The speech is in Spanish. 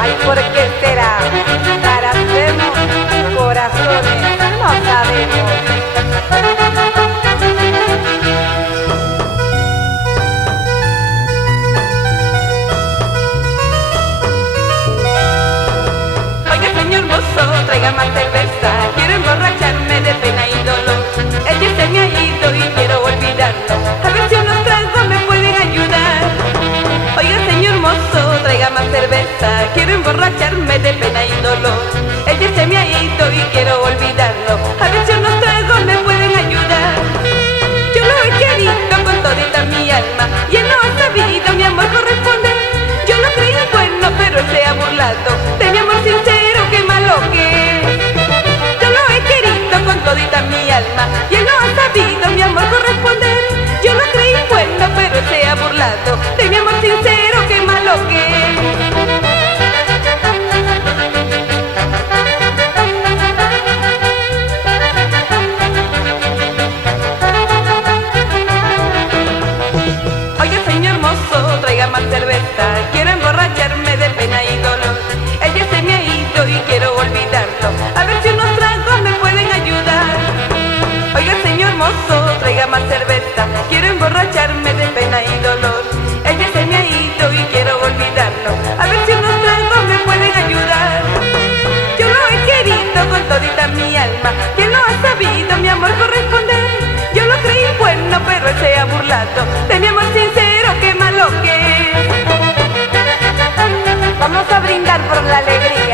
Ay, ¿por qué será? Caracemos, corazones, no sabemos. Oiga, señor mozo, traiga más cerveza. Quiero emborracharme de pena y dolor. Ella se me ha ido y quiero olvidarlo. A ver si unos tragos me pueden ayudar. Oiga, señor mozo, traiga más cerveza. Quiero emborracharme de pena y dolor. Ella se me ha ido y quiero olvidarlo. A ver si unos tragos me pueden ayudar. Yo lo he querido con todita mi alma y él no ha sabido mi amor corresponder. Yo lo creí bueno, pero él se ha burlado de mi amor sincero, qué malo que es. Yo lo he querido con todita mi alma y él no ha sabido mi amor corresponder. Yo lo creí bueno, pero él se ha burlado de mi amor sincero, qué malo que es. Oye, señor mozo, traiga más cerveza. Quiero emborracharme de pena y dolor. Ella se me ha ido y quiero olvidarlo. A ver si unos tragos me pueden ayudar. Oiga, señor mozo, traiga más cerveza. Quiero emborracharme de pena y dolor. Ella se me ha ido y quiero olvidarlo. A ver si unos tragos me pueden ayudar. Yo lo he querido con todita mi alma y él no ha sabido mi amor corresponder. Yo lo creí bueno, pero él se ha burlado de mi amor sincero, qué malo que es. Vamos a brindar por la alegría.